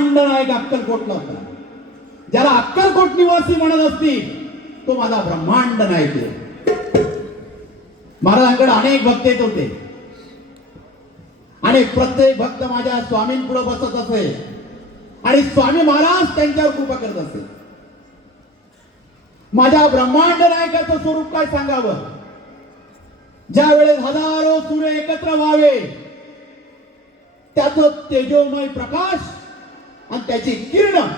ब्रह्मांड नायक अक्कलकोटला होता. ज्याला अक्कलकोट निवासी म्हणत असतील तो माझा ब्रह्मांड नायक आहे. महाराजांकडे अनेक भक्त येत होते आणि प्रत्येक भक्त माझ्या स्वामींपुढे बसत असे आणि स्वामी महाराज त्यांच्यावर कृपा करत असे. माझ्या ब्रह्मांड नायकाचं स्वरूप काय सांगावं. ज्या वेळेस हजारो सूर्य एकत्र व्हावे त्याचं तेजोमय प्रकाश आणि त्याची किरण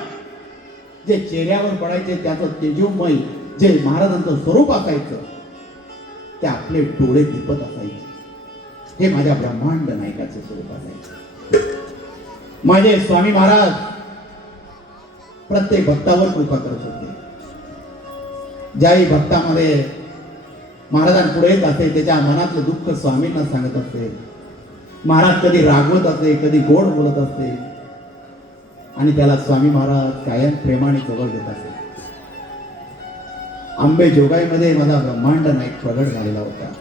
जे चेहऱ्यावर पडायचे त्याचं तेजोमय जे महाराजांचं स्वरूप असायचं ते आपले डोळे दिपत असायचे. हे माझ्या ब्रह्मांड नायकाचे स्वरूप असायचे. माझे स्वामी महाराज प्रत्येक भक्तावर कृपा करत होते. ज्याही भक्तामध्ये महाराजांपुढे येत असे त्याच्या मनातलं दुःख स्वामींना सांगत असते. महाराज कधी रागवत असे, कधी गोड बोलत असते आणि त्याला स्वामी महाराज कायम प्रेमाने जवळ घेत असे. आंबेजोगाईमध्ये माझा ब्रह्मांड नायक प्रगट झालेला होता.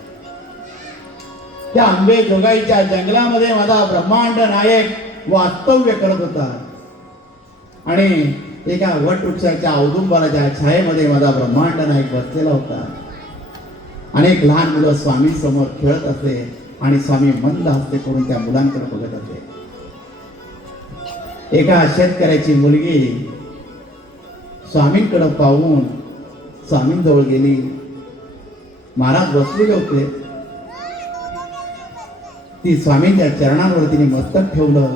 त्या आंबेजोगाईच्या जंगलामध्ये माझा ब्रह्मांड नायक वास्तव्य करत होता आणि एका वटवृक्षाच्या औदुंबराच्या छायेमध्ये माझा ब्रह्मांड नायक बसलेला होता. अनेक लहान मुलं स्वामी समोर खेळत असे आणि स्वामी मंद हस्ते करून त्या मुलांकडे बघत असे. एका शेतकऱ्याची मुलगी स्वामींकडे पाहून स्वामींजवळ गेली. महाराज बसलेले होते. ती स्वामींच्या चरणांवर तिने मस्तक ठेवलं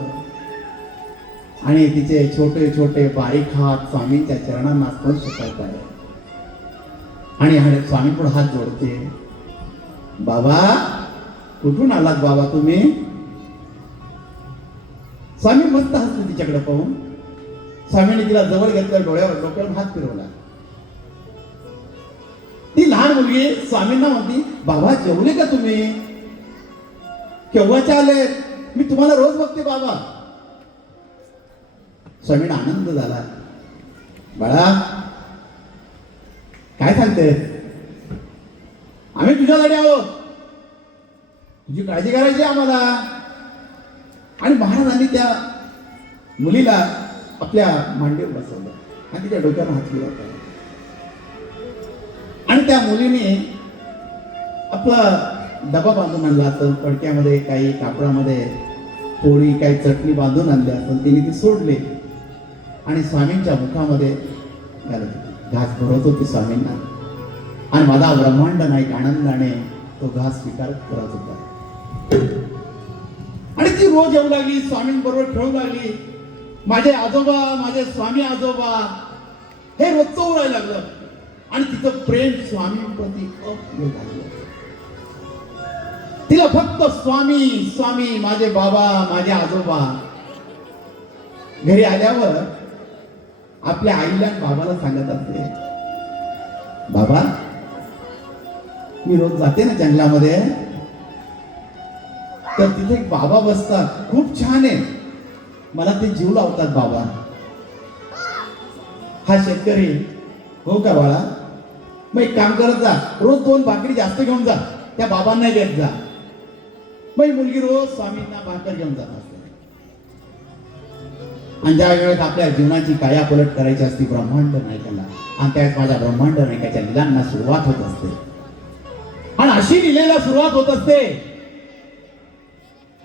आणि तिचे छोटे छोटे बारीक हात स्वामींच्या चरणांना स्पर्श करत आहे आणि स्वामींपुढे हात जोडते. बाबा कुठून आलात बाबा तुम्ही. स्वामी मस्त हसले तिच्याकडे पाहून. स्वामींनी तिला जवळ घेतलं, डोक्यावर हात फिरवला. ती लहान मुलगी स्वामींना म्हणती, बाबा जेवले का तुम्ही. केव्हाचे आले. मी तुम्हाला रोज बघते बाबा. स्वामींना आनंद झाला. बाळा काय सांगते. आम्ही तुझ्यासाठी आहोत. तुझी काळजी करायची आम्हाला. आणि महाराजांनी त्या मुलीला आपल्या मांडीवर बसवलं आणि तिच्या डोक्यावर हात फिरवला आणि त्या मुलीने आपला डबा बांधून आणला असेल. पडक्यामध्ये काही कापडामध्ये पोळी काही चटणी बांधून आणली असेल. तिने ती सोडली आणि स्वामींच्या मुखामध्ये घालत होती. घास भरवत होती स्वामींना आणि माझा ब्रह्मांड नायक आनंदाने तो घास स्वीकार करत होता. आणि ती रोज येऊ लागली, स्वामींबरोबर खेळू लागली. माझे आजोबा, माझे स्वामी आजोबा हे रोजचं उरायला लागलं आणि तिचं प्रेम स्वामींप्रती अप्रिय झालं. तिला फक्त स्वामी स्वामी, माझे बाबा, माझे आजोबा. घरी आल्यावर आपल्या आईला बाबाला सांगत असते, बाबा मी रोज जाते ना जंगलामध्ये तर तिथे एक बाबा बसतात, खूप छान आहे, मला ते जीव लावतात बाबा. हा शेतकरी, हो का बाळा, मग एक काम करत जा, रोज 2 भाकरी जास्त घेऊन जा, त्या बाबांना देत जा. मग मुलगी रोज स्वामींना भाकर घेऊन जात असते. आणि ज्या वेळेस आपल्या जीवनाची कायापलट करायची असते ब्रह्मांड नायकाला, आणि त्यावेळेस माझ्या ब्रह्मांड नायकाच्या लीलांना सुरुवात होत असते. आणि अशी लीलेला सुरुवात होत असते,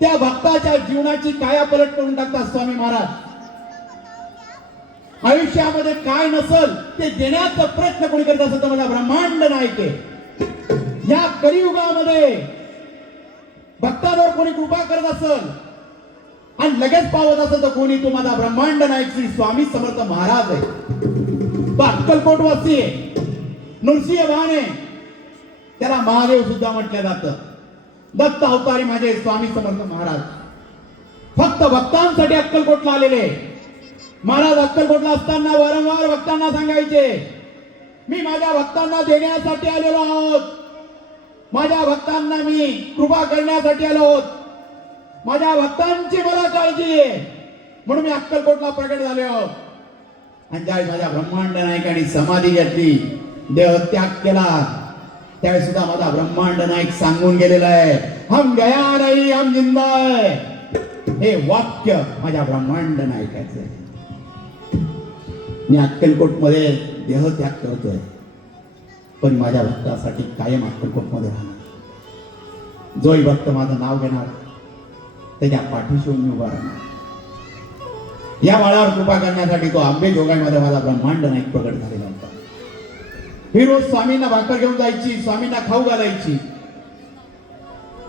त्या भक्ताच्या जीवनाची कायापलट करून टाकतात स्वामी महाराज. आयुष्यामध्ये काय नसल ते देण्याचा प्रयत्न कोणी करत असत तर माझा ब्रह्मांड नायक आहे. या कलियुगामध्ये भक्तांवर कोणी कृपा करत असल आणि लगेच पावत असेल तर कोणी, तो माझा ब्रह्मांड नायक श्री स्वामी समर्थ महाराज आहे. तो अक्कलकोटवासी आहे, नृसिंह वाहन आहे, त्याला महादेव सुद्धा म्हटलं जातं. दत्त अवतारी माझे स्वामी समर्थ महाराज फक्त भक्तांसाठी अक्कलकोटला आलेले. महाराज अक्कलकोटला असताना वारंवार भक्तांना सांगायचे, मी माझ्या भक्तांना देण्यासाठी आलेलो आहोत, माझ्या भक्तांना मी कृपा करण्यासाठी आलो आहोत, माझ्या भक्तांची मला काळजी आहे, म्हणून मी अक्कलकोटला प्रगट झाले आहोत. आणि ज्यावेळी माझ्या ब्रह्मांड नायकाने समाधी घेतली, देहत्याग केला, त्यावेळी सुद्धा माझा ब्रह्मांड नायक सांगून गेलेला आहे, हम गया नाही हम जिंदा है. हे वाक्य माझ्या ब्रह्मांड नायकाचे. मी अक्कलकोटमध्ये देहत्याग करतोय, पण माझ्या भक्तासाठी कायम अक्कलकोटमध्ये राहणार. जोही भक्त माझं नाव घेणार त्याच्या पाठीशी मी उभा राहणार. या बाळावर कृपा करण्यासाठी तो आंबेजोगाईमध्ये माझा ब्रह्मांड नाईक प्रगट झालेला होता. ही रोज स्वामींना भाकर घेऊन जायची, स्वामींना खाऊ घालायची.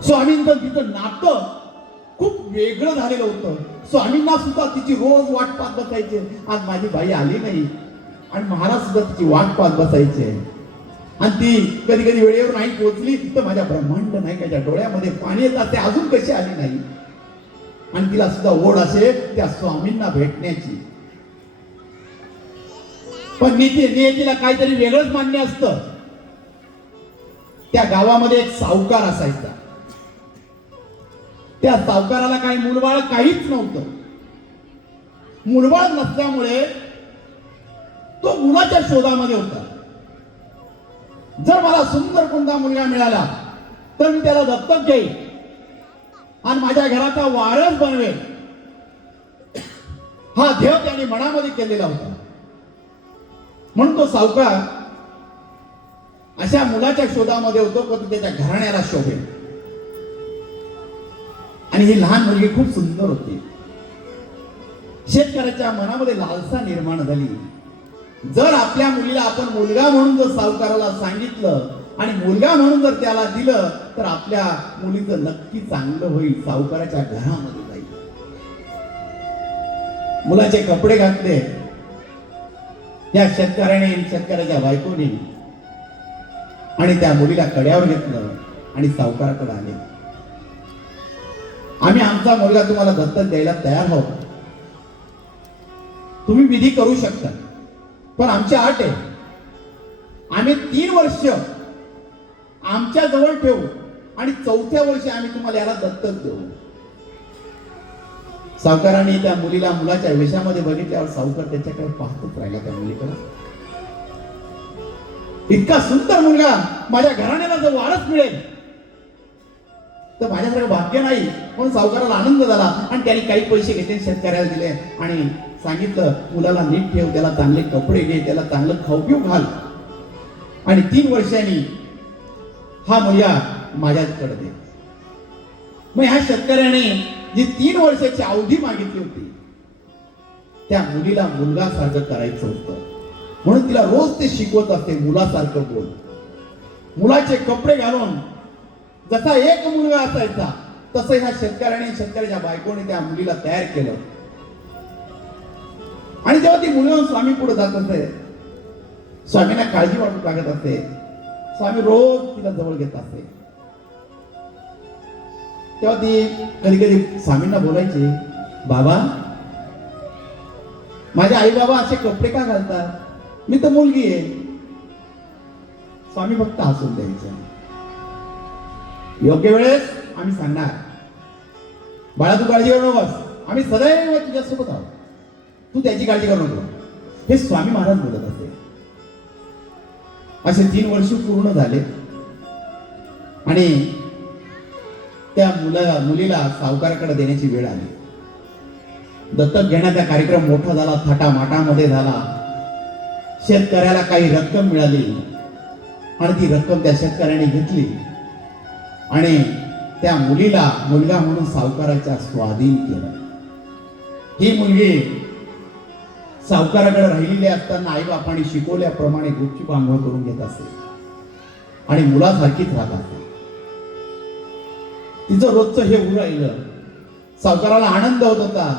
स्वामींचं तिचं नातं खूप वेगळं झालेलं होतं. स्वामींना सुद्धा तिची रोज वाट पाहत बसायचे, आज माझी बाई आली नाही, आणि महाराज सुद्धा तिची वाट पाहत बसायचे. आणि ती कधी कधी वेळेवर नाही पोहोचली तर माझ्या ब्रह्मांड नाईकाच्या डोळ्यामध्ये पाणी येत असते, अजून कशी आली नाही. आणि तिला सुद्धा ओढ असे त्या स्वामींना भेटण्याची. पण नियतीला काहीतरी वेगळंच मान्य असतं. त्या गावामध्ये एक सावकार असायचा. त्या सावकाराला काही मुलबाळ काहीच नव्हतं. मुलबाळ नसल्यामुळे तो मुलाच्या शोधामध्ये होता. जर मला सुंदर कोणता मुलगा मिळाला तर मी त्याला दत्तक घेईन आणि माझ्या घराचा वारस बनवेल, हा ध्येय त्याने मनामध्ये केलेला होता. म्हणून तो सावकार अशा मुलाच्या शोधामध्ये होतो, पण त्याच्या घराण्याला शोभेल. आणि ही लहान मुलगी खूप सुंदर होती. शेतकऱ्याच्या मनामध्ये लालसा निर्माण झाली. जर आपल्या मुलीला आपण मुलगा म्हणून जर सावकाराला सांगितलं आणि मुलगा म्हणून जर त्याला दिलं तर आपल्या मुलीचं नक्की चांगलं होईल, सावकाराच्या घरामध्ये जाईल. मुलाचे कपडे घातले त्या शेतकऱ्याने, शेतकऱ्याच्या बायकोने, आणि त्या मुलीला कड्यावर घेतलं आणि सावकाराकडे आले. आम्ही आमचा मुलगा तुम्हाला दत्तक द्यायला तयार आहोत, तुम्ही विधी करू शकता, पण आमची अट आहे, आम्ही 3 वर्ष आमच्या जवळ ठेवू आणि 4थ्या वर्षी आम्ही तुम्हाला याला दत्तक देऊ. सावकाराने त्या मुलीला मुलाच्या वेशामध्ये बघितल्यावर सावकार त्याच्याकडे पाहतच राहिला. त्या मुलीकडे इतका सुंदर मुलगा माझ्या घराण्याला जर वारस मिळेल तर माझ्यासारखं भाग्य नाही. म्हणून सावकाराला आनंद झाला आणि त्याने काही पैसे घेतले, शेतकऱ्याला दिले आणि सांगितलं मुलाला नीट ठेव, त्याला चांगले कपडे घे, त्याला चांगलं खाऊ पिऊ घाल, आणि 3 वर्षांनी हा मुलगा माझ्याकडे दे. मग ह्या शेतकऱ्याने जी 3 वर्षाची अवधी मागितली होती त्या मुलीला मुलगासारखं करायचं होतं. म्हणून तिला रोज ते शिकवत असते, मुलासारखं बोल, मुलाचे कपडे घालून. जसा एक मुलगा असायचा तसं ह्या शेतकऱ्याने, शेतकऱ्याच्या बायकोने त्या मुलीला तयार केलं. आणि जेव्हा ती मुलं स्वामी पुढे जात असते, स्वामींना काळजी वाटू लागत असते, स्वामी रोज तिला जवळ घेत असते, तेव्हा ती कधी कधी स्वामींना बोलायची, बाबा माझे आई बाबा असे कपडे का घालतात, मी तर मुलगी आहे. स्वामी फक्त हसून द्यायचं. योग्य वेळेस आम्ही सांगणार, बाळा तू काळजी करू नकोस, आम्ही सदैव तुझ्यासोबत आहोत, तू त्याची काळजी करू नको. हे स्वामी महाराज बोलत असते. असे 3 वर्ष पूर्ण झाले आणि त्या मुलीला सावकाराकडे देण्याची वेळ आली. दत्तक घेण्याचा कार्यक्रम मोठा झाला, थाटामाटामध्ये झाला. शेतकऱ्याला काही रक्कम मिळाली आणि ती रक्कम त्या शेतकऱ्याने घेतली आणि त्या मुलीला मुलगा म्हणून सावकाराच्या स्वाधीन केलं. ही मुलगी सावकाराकडे राहिलेली असताना आई बापाने शिकवल्याप्रमाणे गुपचूप आंघोळ करून घेत असे आणि मुलासारखीच राहत असे. तिचं रोजचं हे होऊ राहिलं. सावकाराला आनंद होत होता.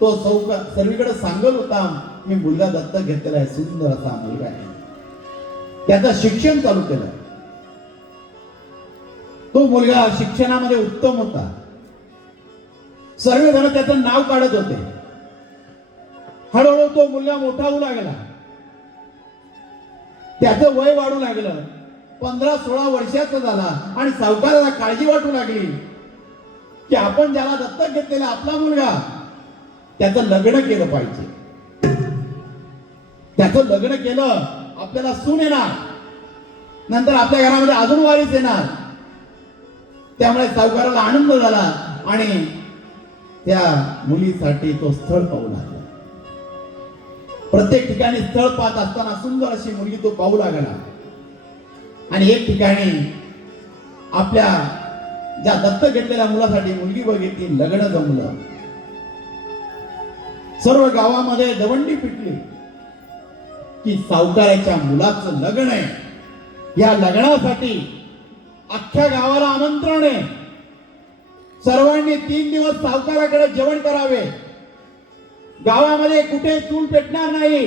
तो सावकार सर्वीकडे सांगत होता, मी मुलगा दत्तक घेतलेला आहे, सुंदर असा मुलगा आहे. त्याचं शिक्षण चालू केलं. तो मुलगा शिक्षणामध्ये उत्तम होता. सर्वजण त्याचं नाव काढत होते. हळूहळू तो मुलगा मोठा होऊ लागला. त्याचं वय वाढू लागलं. 15-16 वर्षाचा झाला आणि सावकाराला काळजी वाटू लागली की आपण ज्याला दत्तक घेतलेला आपला मुलगा, त्याचं लग्न केलं पाहिजे. त्याचं लग्न केलं आपल्याला सून येणार, नंतर आपल्या घरामध्ये अजून वारीस येणार. त्यामुळे सावकाराला आनंद झाला आणि त्या मुलीसाठी तो स्थळ पाहू लागला. प्रत्येक ठिकाणी स्थळ पाहत असताना सुंदर अशी मुलगी तो पाहू लागला. आणि एक ठिकाणी आपल्या ज्या दत्तक घेतलेल्या मुलासाठी मुलगी बघितली, लग्न जमलं. सर्व गावामध्ये दवंडी पिटली की सावकाराच्या मुलाचं लग्न आहे. या लग्नासाठी अख्ख्या गावाला आमंत्रण आहे. सर्वांनी 3 दिवस सावकाराकडे जेवण करावे. गावामध्ये कुठे चूल पेटणार नाही.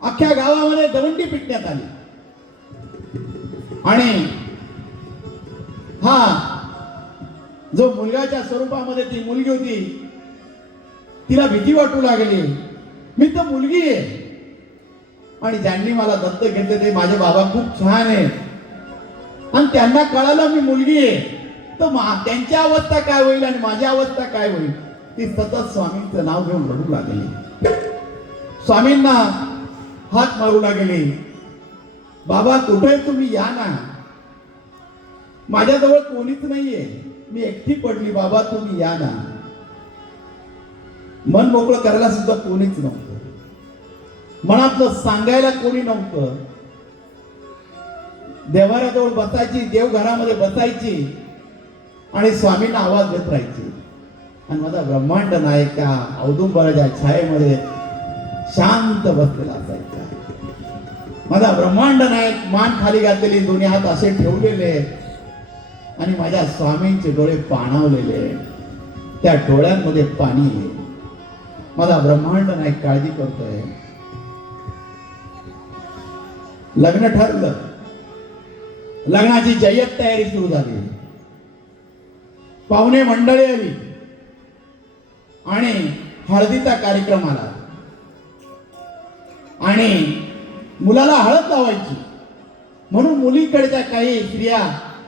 अख्ख्या गावामध्ये दवंडी पिटण्यात आली. आणि हा जो मुलगाच्या स्वरूपामध्ये ती मुलगी होती, तिला भीती वाटू लागली. मी तर मुलगी आहे आणि ज्यांनी मला दत्तक घेतले ते माझे बाबा खूप छान आहे आणि त्यांना कळालं मी मुलगी आहे तर त्यांची अवस्था काय होईल आणि माझी अवस्था काय होईल. ती सतत स्वामींचं नाव घेऊन रडू लागली. स्वामींना हात मारू लागली. बाबा कुठे तुम्ही या ना, माझ्याजवळ कोणीच नाहीये, मी एकटी पडली, बाबा तुम्ही या ना. मन मोकळं करायला सुद्धा कोणीच नव्हतं. मनातलं सांगायला कोणी नव्हतं. देवाऱ्याजवळ बसायची, देवघरामध्ये बसायची आणि स्वामींना आवाज देत राहायची. आणि माझा ब्रह्मांड नायका औदुंबराच्या छायेमध्ये शांत बसलेला असायचा. माझा ब्रह्मांड नायक मान खाली घातलेली, दोन्ही हात असे ठेवलेले आणि माझ्या स्वामींचे डोळे पाणावलेले. त्या डोळ्यांमध्ये पाणी आहे. माझा ब्रह्मांड नायक काळजी करतोय. लग्न ठरलं. लग्नाची जय्यत तयारी सुरू झाली. पाहुणे मंडळी आली आणि हळदीचा कार्यक्रम आला आणि मुलाला हळद लावायची म्हणून मुलीकडच्या काही स्त्रिया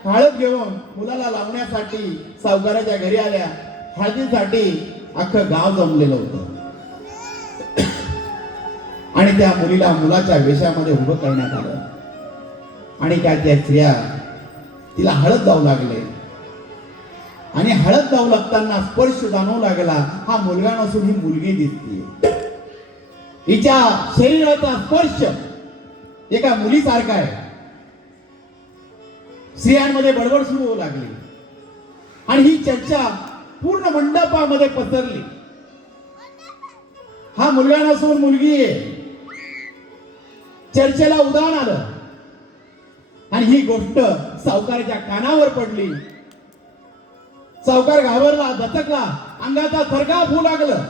हळद घेऊन मुलाला लावण्यासाठी सावकाराच्या घरी आल्या. हळदीसाठी अख्खं गाव जमलेलं होतं आणि त्या मुलीला मुलाच्या वेशामध्ये उभं करण्यात आलं. आणि काय त्या स्त्रिया तिला हळद लावू लागले आणि हळद लावू लागताना स्पर्श जाणवू लागला. हा मुलगा नसून ही मुलगी दिसते. हिच्या शरीराचा स्पर्श एका मुलीसारखा आहे. स्त्रियांमध्ये बडबड सुरू होऊ लागली आणि ही चर्चा पूर्ण मंडपामध्ये पसरली. हा मुलगा नसून मुलगी आहे. चर्चेला उधाण आलं आणि ही गोष्ट सावकाराच्या कानावर पडली. सावकार घाबरला, दचकला, अंगाचा थरकाप होऊ लागलं.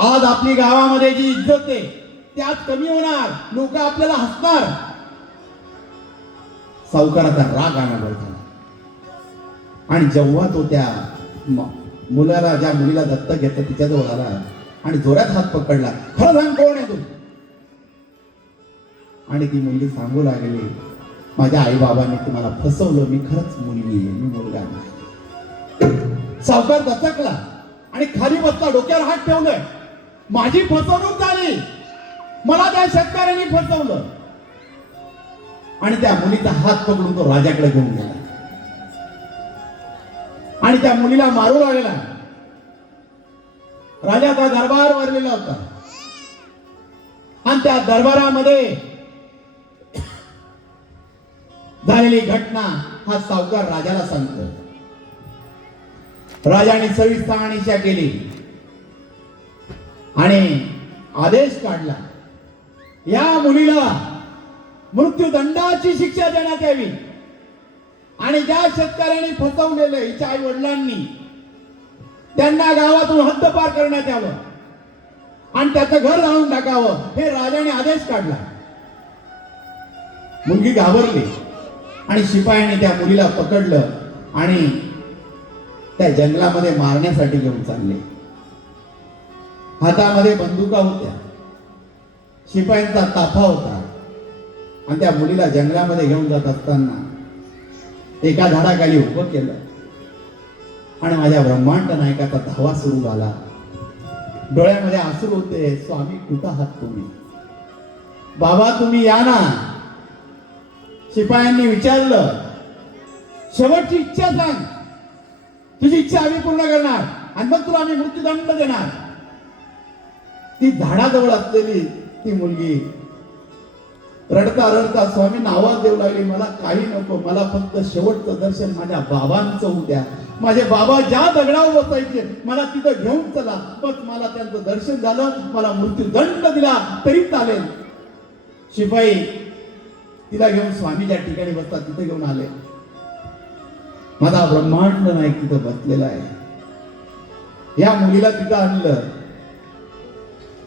आज आपली गावामध्ये जी इज्जत आहे त्यात कमी होणार, लोक आपल्याला हसणार. सावकाराचा राग आणायला झाला आणि जेव्हा तो त्या मुलाला, ज्या मुलीला दत्तक घेतलं तिच्याजवळ आला आणि जोरात हात पकडला. खरं सांग कोण आहे तू? आणि ती मुलगी सांगू लागली, माझ्या आई बाबांनी तुम्हाला फसवलं, मी खरंच मुलगी आहे, मी मुलगा नाही. सावकार दचकला आणि खाली बसला, डोक्यावर हात ठेवलाय. माझी फसवणूक झाली, मला त्या शेतकऱ्यांनी फसवलं. आणि त्या मुलीचा हात पकडून तो राजाकडे घेऊन गेला आणि त्या मुलीला मारू लागला. राजाचा दरबार भरलेला होता आणि त्या दरबारामध्ये झालेली घटना हा सावकार राजाला सांगतो. राजाने सविस्तर अनिशा केली आणि आदेश काढला, या मुलीला मृत्यूदंडाची शिक्षा देण्यात यावी आणि ज्या शेतकऱ्यांनी फसवलेलं हिच्या आई वडिलांनी त्यांना गावातून हद्दपार करण्यात यावं आणि त्याचं घर जाळून टाकावं, हे राजाने आदेश काढला. मुलगी घाबरली आणि शिपायाने त्या मुलीला पकडलं आणि त्या जंगलामध्ये मारण्यासाठी घेऊन चालले. हातामध्ये बंदुका होत्या, शिपायांचा ताफा होता आणि त्या मुलीला जंगलामध्ये घेऊन जात असताना एका झाडाखाली उभं केलं आणि माझ्या ब्रह्मांड नायकाचा धावा सुरू झाला. डोळ्यामध्ये आसरू होते. स्वामी कुठं आहात तुम्ही? बाबा तुम्ही या ना. शिपायांनी विचारलं, शेवटची इच्छा सांग, तुझी इच्छा आम्ही पूर्ण करणार आणि मग तुला आम्ही मृत्यूदंड देणार. ती झाडाजवळ असलेली ती मुलगी रडता रडता स्वामींना आवाज देऊ लागली, मला काही नको, मला फक्त शेवटचं दर्शन माझ्या बाबांचं होऊ द्या. माझे बाबा ज्या दगडावर बसायचे मला तिथं घेऊन चला. बस मला त्यांचं दर्शन झालं, मला मृत्यूदंड दिला तरी चालेल. शिपाई तिला घेऊन स्वामी ज्या ठिकाणी बसतात तिथे घेऊन आले. माझा ब्रह्मांड नायक तिथं बसलेला आहे. या मुलीला तिथं आणलं.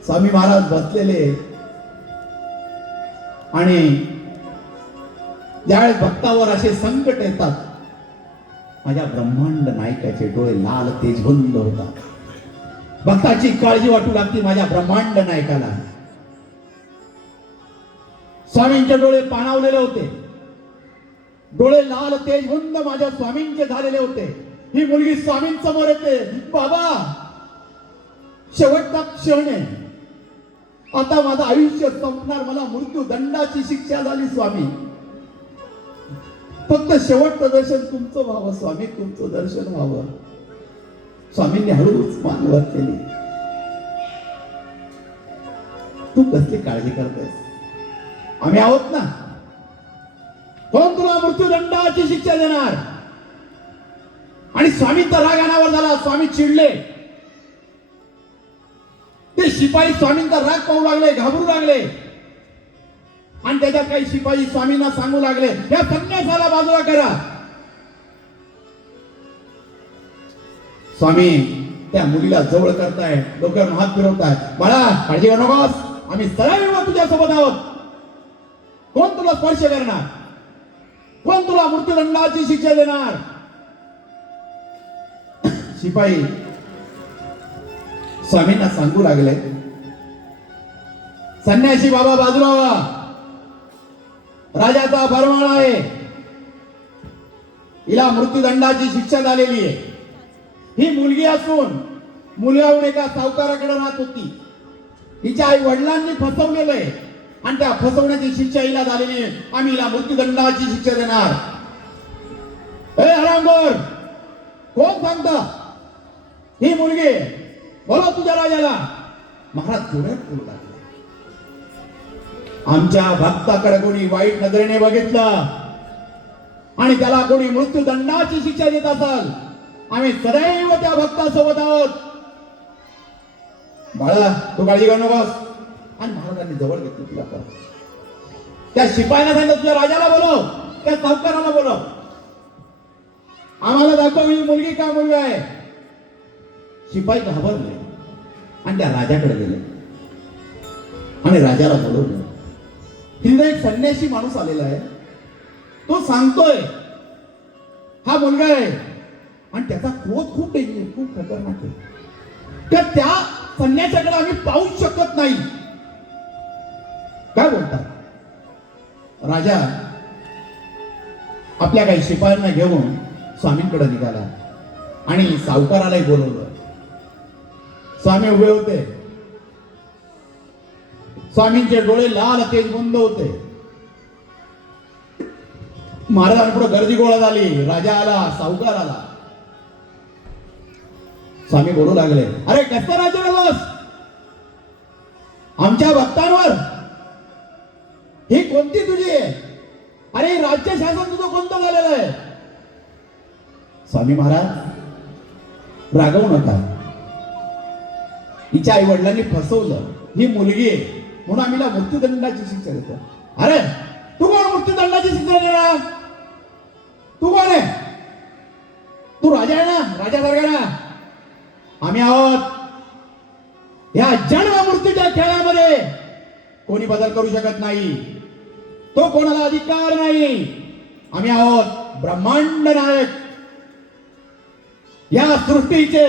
स्वामी महाराज बसलेले आणि ज्यावेळेस भक्तावर असे संकट येतात, माझ्या ब्रह्मांड नायकाचे डोळे लाल तेजवंत होतात. भक्ताची काळजी वाटू लागते माझ्या ब्रह्मांड नायकाला. स्वामींचे डोळे पाणावलेले होते, डोळे लाल तेजवंत माझ्या स्वामींचे झालेले होते. ही मुलगी स्वामींसमोर येते, बाबा शेवटचा क्षण आहे, आता माझं आयुष्य संपणार, मला मृत्यूदंडाची शिक्षा झाली स्वामी, फक्त शेवटचं दर्शन तुमचं व्हावं स्वामी, तुमचं दर्शन व्हावं. स्वामींनी हळूच मानवर केली. तू कसली काळजी करतेस, आम्ही आहोत ना, कोण तुला मृत्यूदंडाची शिक्षा देणार. आणि स्वामींचा राग अनावर झाला. स्वामी चिडले. ते शिपाई स्वामींचा राग पाहू लागले, घाबरू लागले. आणि त्याच्यात काही शिपाई स्वामींना सांगू लागले, या संन्यासाला बाजूला करा. स्वामी त्या मुलीला जवळ करताय, डोक्यावर हात फिरवताय. बाळा काळजी करू नकोस, आम्ही सदैव तुझ्या सोबत आहोत. कोण तुला स्पर्श करणार, कोण तुला मृत्यूदंडाची शिक्षा देणार. शिपाई स्वामींना सांगू लागले, संन्यासी बाबा बाजूला व्हा, राजाचा फरमान आहे, हिला मृत्यूदंडाची शिक्षा झालेली आहे. ही मुलगी असून मुलगाहून एका सावकाराकडे राहत होती. हिच्या आई वडिलांनी फसवलेलं आहे आणि त्या फसवण्याची शिक्षा हिला झालेली आहे. आम्ही हिला मृत्यूदंडाची शिक्षा देणार. ए हरामखोर, कोण सांगता ही मुलगी, बोला तुझ्या राजाला. महाराज जोड्यात बोलू लागले, आमच्या भक्ताकडे कोणी वाईट नजरेने बघितलं आणि त्याला कोणी मृत्यूदंडाची शिक्षा देत असाल, आम्ही सदैव त्या भक्तासोबत आहोत. बाळा तू काळजी करू नकोस. आणि महाराजांनी जवळ घेतलं तिला. त्या शिपायाला सांगितलं, तुझ्या राजाला बोलव, त्या सावकाराला बोलव, आम्हाला दाखव ही मुलगी का मुलगा आहे. शिपाई घाबरले आणि त्या राजाकडे गेले आणि राजाला बोलवलं. तिथे एक संन्यासी माणूस आलेला आहे, तो सांगतोय हा मुलगा आहे आणि त्याचा क्रोध खूप डेंजर, खूप खतरनाक आहे, तर त्या संन्यासाकडे आम्ही पाहू शकत नाही. काय बोलतात. राजा आपल्या काही शिपायांना घेऊन स्वामींकडे निघाला आणि सावकारालाही बोलवलं. स्वामी उभे होते. स्वामींचे डोळे लाल तेजबंद होते. महाराजांपुढे गर्दी गोळा झाली. राजा आला, सावकार आला. स्वामी बोलू लागले, अरे कसं राजा बस, आमच्या भक्तांवर ही कोणती तुझी आहे, अरे राज्य शासन तुझं कोणतं झालेलं आहे. स्वामी महाराज रागवू नका, हिच्या आई वडिलांनी फसवलं, ही मुलगी आहे म्हणून आम्ही मृत्यूदंडाची शिक्षा देतो. अरे तू कोण मृत्यूदंडाची शिक्षा देणार, तू कोण आहे, तू राजा आहे ना, राजासारखा ना. आम्ही आहोत या जन्म मृत्यूच्या खेळामध्ये कोणी बदल करू शकत नाही, तो कोणाला अधिकार नाही. आम्ही आहोत ब्रह्मांड नायक, या सृष्टीचे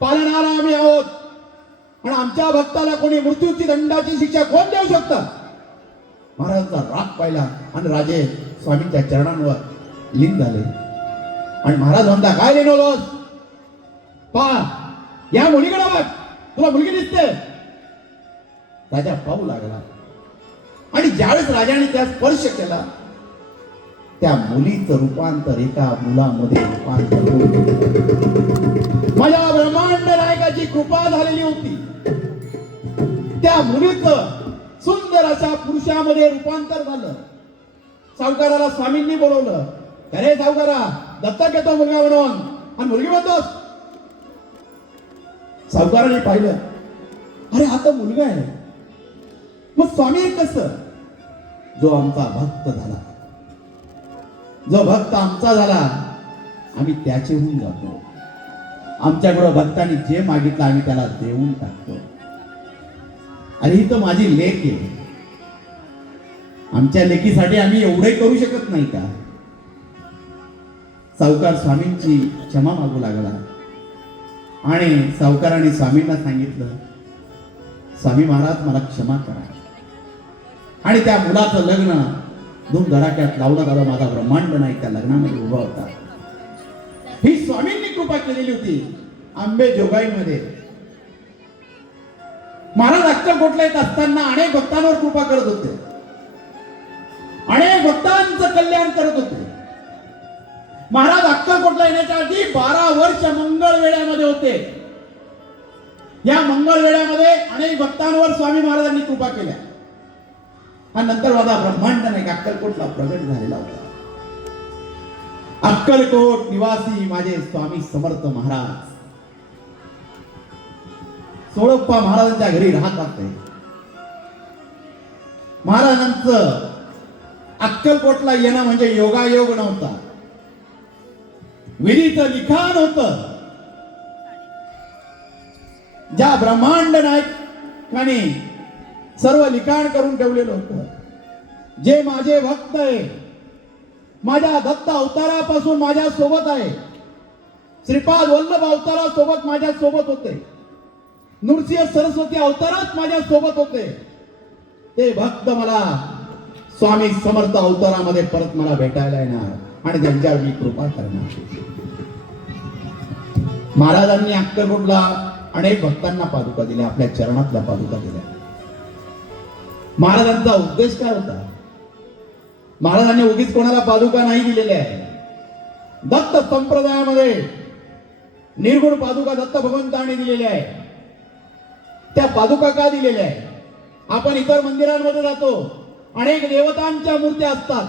पालनाला आम्ही आहोत आणि आमच्या भक्ताला कोणी मृत्यूची दंडाची शिक्षा कोण देऊ शकतं. महाराजांचा राग पाहिला आणि राजे स्वामींच्या चरणांवर लीन झाले. आणि महाराज म्हणता, काय लिनवलोस, पहा या मुलीकडे बघ, तुला मुलगी दिसते. राजा पाहू लागला आणि ज्यावेळेस राजाने त्या स्पर्श केला, त्या मुलीचं रूपांतर एका मुलामध्ये रूपांतर होते. माझ्या ब्रह्मांड नायकाची कृपा झालेली होती. त्या मुलीचं सुंदर अशा पुरुषामध्ये रूपांतर झालं. सावकाराला स्वामींनी बोलवलं. अरे सावकारा, दत्तक येतो मुलगा म्हणून, आणि मुलगी म्हणतोस. सावकाराने पाहिलं, अरे हा तर मुलगा आहे. मग स्वामी कसं? जो आमचा भक्त झाला, जो भक्त आमचा झाला, आम्ही त्याचे होऊन जातो. आमच्याकडं भक्तांनी जे मागितलं आम्ही त्याला देऊन टाकतो. आणि ही तर माझी लेक आहे. आमच्या लेकीसाठी आम्ही एवढे करू शकत नाही का? सावकार स्वामींची क्षमा मागू लागला. आणि सावकाराने स्वामींना सांगितलं, स्वामी महाराज मला क्षमा करा. आणि त्या मुलाचं लग्न धूमधडाक्यात लावण्यात आलं. माझा ब्रह्मांड नाही त्या लग्नामध्ये उभा होता. ही स्वामींनी कृपा केलेली होती अंबेजोगाईमध्ये. महाराज अक्कलकोटला येत असताना अनेक भक्तांवर कृपा करत होते. अनेक भक्तांचं कल्याण करत होते. महाराज अक्कलकोटला येण्याच्या आधी 12 वर्ष मंगळवेढ्यामध्ये होते. या मंगळवेढ्यामध्ये अनेक भक्तांवर स्वामी महाराजांनी कृपा केल्या. आणि नंतर माझा ब्रह्मांड नाही अक्कलकोटला प्रगट झालेला होता. अक्कलकोट निवासी माझे स्वामी समर्थ महाराज सोळप्पा महाराजांच्या घरी राहत होते. महाराजांचं अक्कलकोटला येणं म्हणजे योगायोग नव्हता, विधीचं लिखाण होतं. ज्या ब्रह्मांड नायकाने सर्व लिखाण करून ठेवलेलं होतं. जे माझे भक्त आहे, माझ्या दत्त अवतारापासून माझ्या सोबत आहे, श्रीपाद वल्लभ अवतारासोबत माझ्या सोबत होते, नृसिंह सरस्वती अवतारात माझ्या सोबत होते, ते भक्त मला स्वामी समर्थ अवतारामध्ये परत मला भेटायला येणार आणि त्यांच्यावर मी कृपा करणार. महाराजांनी अक्कलकोटला अनेक भक्तांना पादुका दिल्या, आपल्या चरणातल्या पादुका दिल्या. महाराजांचा उद्देश काय होता? महाराजांनी उगीच कोणाला पादुका नाही दिलेल्या आहे. दत्त संप्रदायामध्ये निर्गुण पादुका दत्त भगवंतांनी दिलेल्या आहे. त्या पादुका का दिलेल्या आहे? आपण इतर मंदिरांमध्ये जातो, अनेक देवतांच्या मूर्त्या असतात,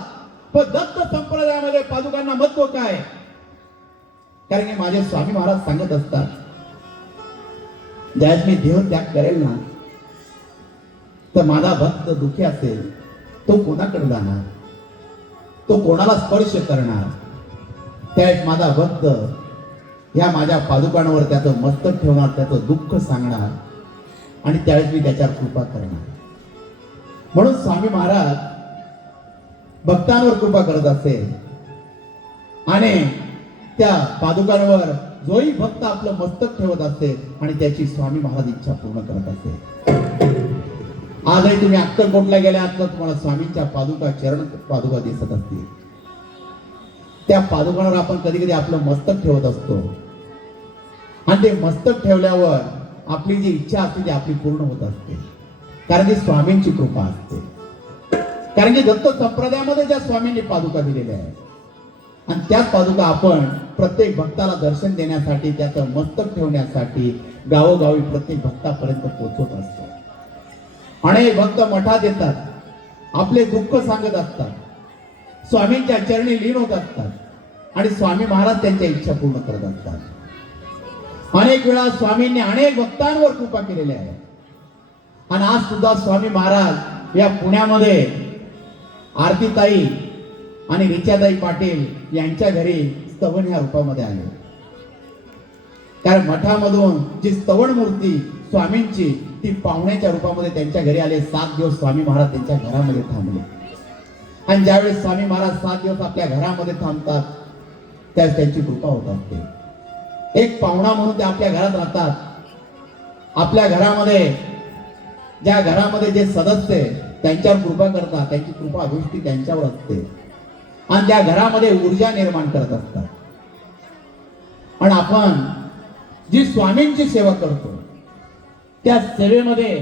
पण दत्त संप्रदायामध्ये पादुकांना महत्व काय? कारण की माझे स्वामी महाराज सांगत असतात, ज्यावेळेस मी देह त्याग करेल ना, तर माझा भक्त दुःखी असेल, तो कोणाकडे जाणार, तो कोणाला स्पर्श करणार? त्यावेळेस माझा भक्त या माझ्या पादुकांवर त्याचं मस्तक ठेवणार, त्याचं दुःख सांगणार आणि त्यावेळेस मी त्याच्यावर कृपा करणार. म्हणून स्वामी महाराज भक्तांवर कृपा करत असेल आणि त्या पादुकांवर जोही भक्त आपलं मस्तक ठेवत असेल आणि त्याची स्वामी महाराज इच्छा पूर्ण करत असेल. आजही तुम्ही अक्कलकोटला गेल्या तर तुम्हाला स्वामींच्या पादुका, चरण पादुका दिसत असतील. त्या पादुकांवर आपण कधी कधी आपलं मस्तक ठेवत असतो आणि ते मस्तक ठेवल्यावर आपली जी इच्छा असते ती आपली पूर्ण होत असते, कारण की स्वामींची कृपा असते. कारण की दत्त संप्रदायामध्ये ज्या स्वामींनी पादुका दिलेल्या आहेत आणि त्याच पादुका आपण प्रत्येक भक्ताला दर्शन देण्यासाठी, त्याचं मस्तक ठेवण्यासाठी गावोगावी प्रत्येक भक्तापर्यंत पोहोचवत असतो. अनेक भक्त मठात येतात, आपले दुःख सांगत असतात, स्वामींच्या चरणी लीन होत असतात आणि स्वामी महाराज त्यांच्या इच्छा पूर्ण करत असतात. अनेक वेळा स्वामींनी अनेक भक्तांवर कृपा केलेली आहे. आणि आज सुद्धा स्वामी महाराज या पुण्यामध्ये आरतीताई आणि रिचाताई पाटील यांच्या घरी स्तवन ह्या रूपामध्ये आले. कारण मठामधून जी स्तवन मूर्ती स्वामींची ती पाहुण्याच्या रूपामध्ये त्यांच्या घरी आले. 7 दिवस स्वामी महाराज त्यांच्या घरामध्ये थांबले. आणि ज्यावेळेस स्वामी महाराज 7 दिवस आपल्या घरामध्ये थांबतात त्यावेळेस त्यांची कृपा होत असते. एक पाहुणा म्हणून ते आपल्या घरात राहतात. आपल्या घरामध्ये ज्या घरामध्ये जे सदस्य त्यांच्यावर कृपा करतात, त्यांची कृपा दृष्टी त्यांच्यावर असते आणि त्या घरामध्ये ऊर्जा निर्माण करत असतात. आणि आपण जी स्वामींची सेवा करतो त्या सेवेमध्ये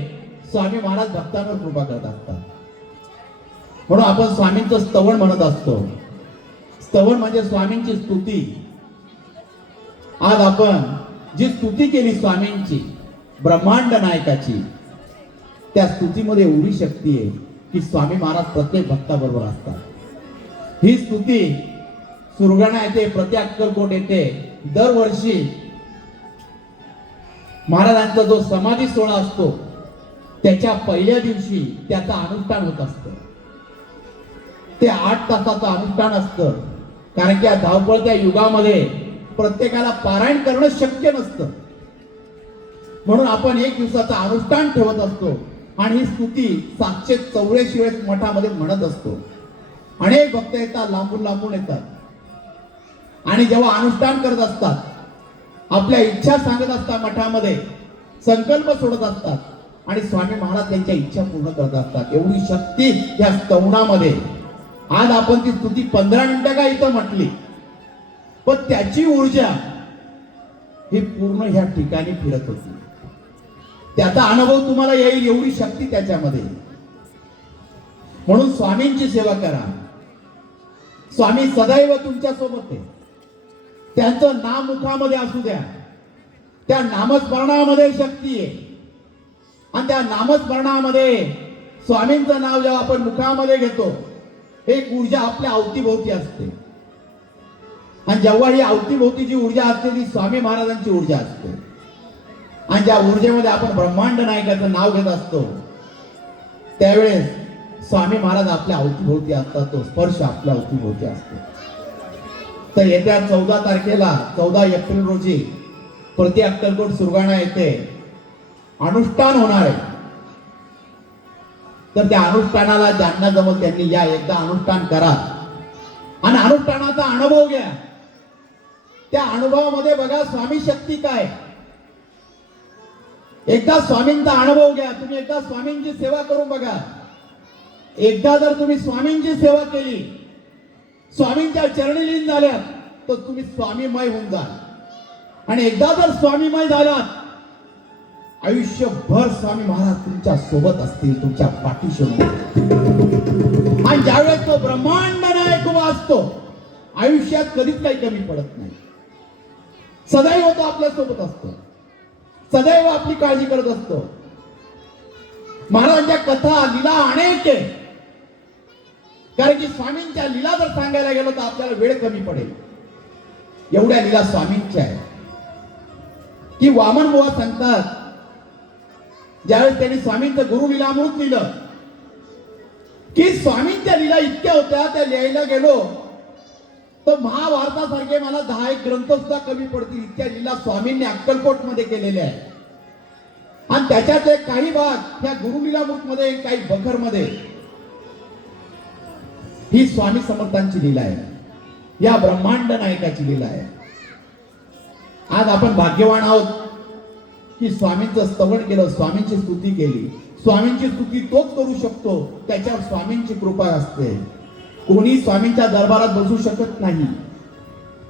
स्वामी महाराज भक्तांवर कृपा करत असतात. म्हणून आपण स्वामींचं स्तवन म्हणत असतो. स्तवन म्हणजे स्वामींची स्तुती. आज आपण जी स्तुती केली स्वामींची, ब्रह्मांड नायकाची, त्या स्तुतीमध्ये एवढी शक्ती आहे की स्वामी महाराज प्रत्येक भक्ताबरोबर असतात. ही स्तुती सुरगाणा येथे, प्रति अक्कलकोट येथे दरवर्षी महाराजांचा जो समाधी सोहळा असतो त्याच्या पहिल्या दिवशी त्याचं अनुष्ठान होत असतं. ते 8 तासाचं अनुष्ठान असतं. कारण की या धावपळत्या युगामध्ये प्रत्येकाला पारायण करणं शक्य नसतं. म्हणून आपण 1 दिवसाचं अनुष्ठान ठेवत असतो आणि ही स्तुती 784 मठामध्ये म्हणत असतो. अनेक भक्त येतात, लांबून लांबून येतात आणि जेव्हा अनुष्ठान करत असतात, आपल्या इच्छा सांगत असतात, मठामध्ये संकल्प सोडत असतात आणि स्वामी महाराज त्यांच्या इच्छा पूर्ण करत असतात. एवढी शक्ती या स्तवनामध्ये. आज आपण ती स्तुती 15 मिनिटं का इथं म्हटली, पण त्याची ऊर्जा ही पूर्ण ह्या ठिकाणी फिरत होती. त्याचा अनुभव तुम्हाला येईल, एवढी शक्ती त्याच्यामध्ये. म्हणून स्वामींची सेवा करा. स्वामी सदैव तुमच्या सोबत आहे. त्यांचं नाम मुखामध्ये असू द्या. त्या नामस्मरणामध्ये शक्ती आहे आणि त्या नामस्मरणामध्ये स्वामींचं नाव जेव्हा आपण मुखामध्ये घेतो, एक ऊर्जा आपल्या अवतीभोवती असते आणि जेव्हा ही अवतीभोवतीची ऊर्जा असते ती स्वामी महाराजांची ऊर्जा असते. आणि ज्या ऊर्जेमध्ये आपण ब्रह्मांड नायकाचं नाव घेत असतो त्यावेळेस स्वामी महाराज आपल्या अवतीभोवती असतात. तो स्पर्श आपल्या अवतीभोवती असतो. तर येत्या 14 तारखेला 14 एप्रिल रोजी प्रति अक्कलकोट सुरगाणा येथे अनुष्ठान होणार आहे. तर त्या अनुष्ठानाला ज्यांना जमल त्यांनी या, एकदा अनुष्ठान करा आणि अनुष्ठानाचा अनुभव घ्या. त्या अनुभवामध्ये बघा स्वामी शक्ती काय. एकदा स्वामींचा अनुभव घ्या. तुम्ही एकदा स्वामींची सेवा करून बघा. एकदा जर तुम्ही स्वामींची सेवा केली, स्वामींच्या चरणी लीन झाल्यात, तर तुम्ही स्वामीमय होऊन जाल. आणि एकदा जर स्वामीमय झालात, आयुष्यभर स्वामी महाराज तुमच्या सोबत असतील, तुमच्या पाठीशी. आणि ज्यावेळेस तो ब्रह्मांड नायक उभा असतो, आयुष्यात कधीच काही कमी पडत नाही. सदैव तो आपल्या सोबत असतो, सदैव आपली काळजी करत असतो. महाराजांच्या कथा, लीला अनेक आहे. कारण की स्वामींच्या लीला जर सांगायला गेलो तर आपल्याला वेळ कमी पडेल. एवढ्या लीला स्वामींच्या आहे की वामन बुवा सांगतात, ज्यावेळेस त्यांनी स्वामींचं गुरु लीलामृत लिहिलं की स्वामींच्या लीला इतक्या होत्या, त्या लिहायला गेलो तर महाभारतासारखे मला 10 ग्रंथ सुद्धा कमी पडतील. इतक्या लीला स्वामींनी अक्कलकोट मध्ये केलेल्या आहेत. आणि त्याच्यातले काही भाग ह्या गुरु लीलामृत मध्ये, काही बखर मध्ये ही स्वामी समर्थांची लीला आहे. या ब्रह्मांड नायकाची लीला आहे. आज आपण भाग्यवान आहोत की स्वामींचं स्तवन केलं, स्वामींची स्तुती केली. स्वामींची स्तुती तोच करू शकतो त्याच्यावर स्वामींची कृपा असते. कोणी स्वामींच्या दरबारात बसू शकत नाही.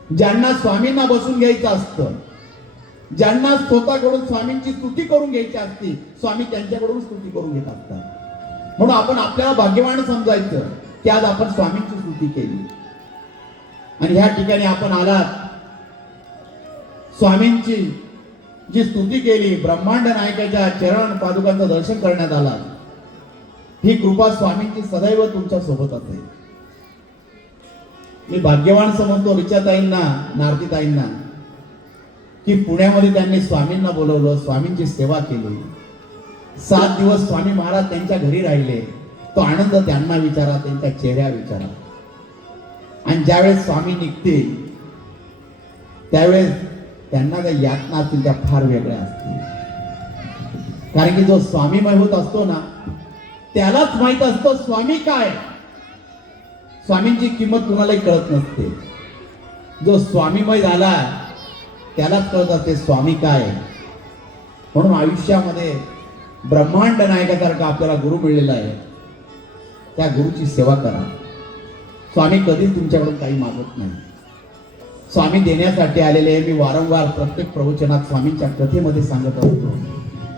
ज्यांना स्वामींना बसून घ्यायचं असतं, ज्यांना स्वतःकडून स्वामींची स्तुती करून घ्यायची असते, स्वामी त्यांच्याकडून स्तुती करून घेत असतात. म्हणून आपण आपल्याला भाग्यवान समजायचं की आज आपण स्वामींची स्तुती केली. आणि ह्या ठिकाणी आपण आलात, स्वामींची जी स्तुती केली, ब्रह्मांड नायकाच्या चरण पादुकांचं दर्शन करण्यात आला. ही कृपा स्वामींची सदैव तुमच्या सोबत असेल. मी भाग्यवान समजतो रिचाताईंना, नारतीताईंना, की पुण्यामध्ये त्यांनी स्वामींना बोलवलं, स्वामींची सेवा केली. 7 दिवस स्वामी महाराज त्यांच्या घरी राहिले. तो आनंद त्यांना विचारा, त्यांच्या चेहऱ्या विचारा. आणि ज्यावेळेस स्वामी निघतील त्यावेळेस त्यांना ज्या यातना असतील त्या फार वेगळ्या असतील. कारण की जो स्वामीमय होत असतो ना, त्यालाच माहित असतं स्वामी काय. स्वामींची किंमत कुणालाही कळत नसते. जो स्वामीमय झाला त्यालाच कळत असते स्वामी काय. म्हणून आयुष्यामध्ये ब्रह्मांड नायकासारखा आपल्याला गुरु मिळलेला आहे. त्या गुरुची सेवा करा. स्वामी कधीच तुमच्याकडून काही मागत नाही. स्वामी देण्यासाठी आलेले आहे. मी वारंवार प्रत्येक प्रवचनात स्वामींच्या कथेमध्ये सांगत असतो,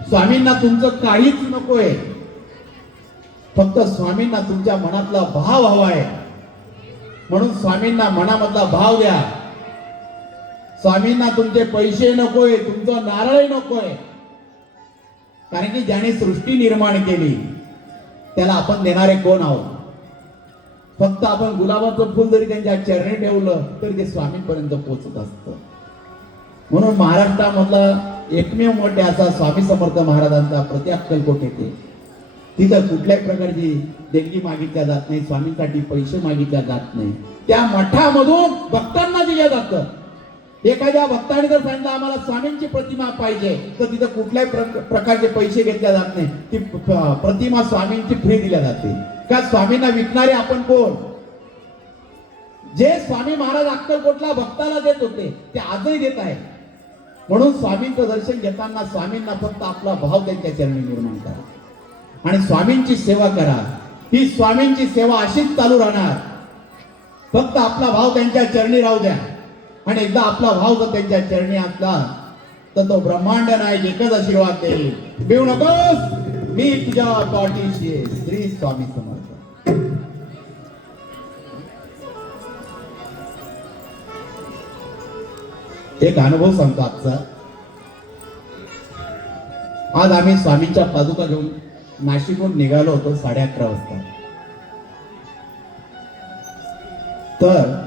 स्वामींना तुमचं काहीच नकोय, फक्त स्वामींना तुमच्या मनातला भाव हवाय. म्हणून स्वामींना मनामधला भाव द्या. स्वामींना तुमचे पैसे नकोय, तुमचं नारळ नकोय. कारण की ज्याने सृष्टी निर्माण केली त्याला आपण देणारे कोण आहोत? फक्त आपण गुलाबाचं फुल जरी त्यांच्या चरणी ठेवलं तरी ते स्वामींपर्यंत पोहोचत असतं. म्हणून महाराष्ट्रामधला एकमेव मठ असा स्वामी समर्थ महाराजांचा प्रति अक्कलकोट येते. तिथं कुठल्याही प्रकारची देणगी मागितल्या जात नाही, स्वामींसाठी पैसे मागितल्या जात नाही. त्या मठामधून भक्तांना दिल्या जातं. एखाद्या भक्ताने जर सांगितलं आम्हाला स्वामींची प्रतिमा पाहिजे तर तिथं कुठल्याही प्रकारचे पैसे घेतल्या जात नाही. ती प्रतिमा स्वामींची फ्री दिल्या जाते. का स्वामींना विकणारे आपण कोण? जे स्वामी महाराज अक्कलकोटला भक्ताला देत होते ते आजही देत आहे. म्हणून स्वामींचं दर्शन घेताना स्वामींना फक्त आपला भाव त्यांच्या चरणी निर्माण करा आणि स्वामींची सेवा करा. ही स्वामींची सेवा अशीच चालू राहणार. फक्त आपला भाव त्यांच्या चरणी राहू द्या. आणि एकदा आपला भाव जर त्यांच्या चरणी असला तर तो ब्रह्मांड नायक एकच आशीर्वाद देईल. भिवू नकोस, मी तुझ्या पाठीशी आहे. श्री स्वामी समर्थ. एक अनुभव सांगतो आजचा. आज आम्ही स्वामींच्या पादुका घेऊन नाशिकहून निघालो होतो 11:30 वाजता. तर